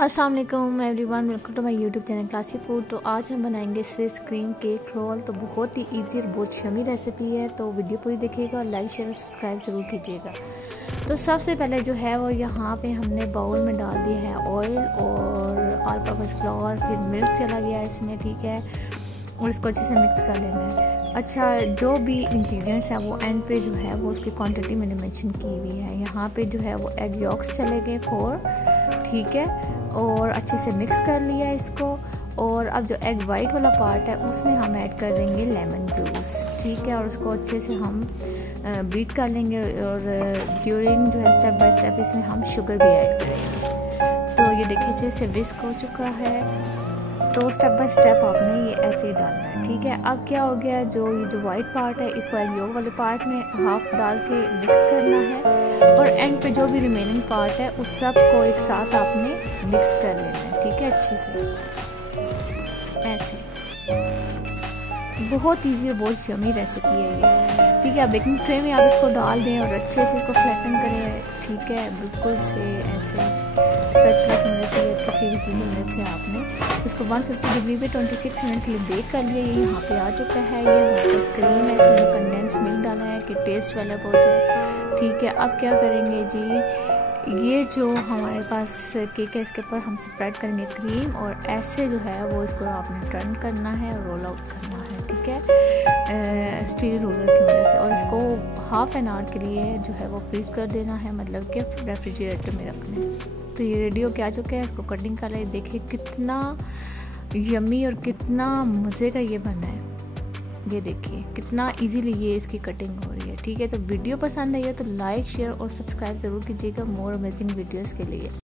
अस्सलाम वालेकुम everyone, welcome to my YouTube channel classy food. तो आज हम बनाएंगे स्विस क्रीम केक रोल। तो बहुत ही इजी और बहुत यम्मी रेसिपी है, तो वीडियो पूरी देखिएगा और लाइक शेयर और सब्सक्राइब ज़रूर कीजिएगा। तो सबसे पहले जो है वो यहाँ पे हमने बाउल में डाल दिया है ऑयल और ऑल पर्पस फ्लावर, फिर मिल्क चला गया इसमें, ठीक है, और इसको अच्छे से मिक्स कर लेना है। अच्छा, जो भी इंग्रेडिएंट्स हैं वो एंड पे जो है वो उसकी क्वांटिटी मैंने मेंशन की हुई है। यहाँ पे जो है वो एग यॉक्स चले गए 4, ठीक है, और अच्छे से मिक्स कर लिया इसको। और अब जो एग वाइट वाला पार्ट है उसमें हम ऐड कर देंगे लेमन जूस, ठीक है, और उसको अच्छे से हम बीट कर लेंगे। और ड्यूरिंग जो है स्टेप बाय स्टेप इसमें हम शुगर भी ऐड करेंगे। तो ये देखिए अच्छे से विस्क हो चुका है। तो स्टेप बाय स्टेप आपने ये ऐसे ही डालना है, ठीक है। अब क्या हो गया, ये जो वाइट पार्ट है इसको एग येलो वाले पार्ट में हाफ डाल के मिक्स करना है। और एंड पे जो भी रिमेनिंग पार्ट है उस सब को एक साथ आपने मिक्स कर लेना है, ठीक है, अच्छे से ऐसे। बहुत ईजी और बहुत यम्मी रेसिपी है ये, ठीक है। आप बेकिंग ट्रे में आप इसको डाल दें और अच्छे से इसको फ्लैटन करें, ठीक है, बिल्कुल से ऐसे स्पैचुला की मदद से या किसी भी चीज़ की मदद से आपने इसको 150 डिग्री पे 26 मिनट के लिए बेक कर लिया। ये यहाँ पे आ चुका है। ये हमारे क्रीम है, इसमें कंडेंस मिल्क डाला है कि टेस्ट वाला हो जाए, ठीक है। अब क्या करेंगे जी, ये जो हमारे पास केक है इसके ऊपर हम स्प्रेड करेंगे क्रीम, और ऐसे जो है वो इसको आपने टर्न करना है और रोल आउट करना है, ठीक है, स्टील रोलर की मदद से। और इसको हाफ एन आवर के लिए जो है वो फ्रीज कर देना है, मतलब कि रेफ्रिजरेटर में रखना है। तो ये रेडी हो के आ चुका है, इसको कटिंग कर ले। देखिए कितना यम्मी और कितना मज़े का ये बना है। ये देखिए कितना इजीली ये इसकी कटिंग हो रही है, ठीक है। तो वीडियो पसंद आई है तो लाइक शेयर और सब्सक्राइब ज़रूर कीजिएगा मोर अमेजिंग वीडियोस के लिए।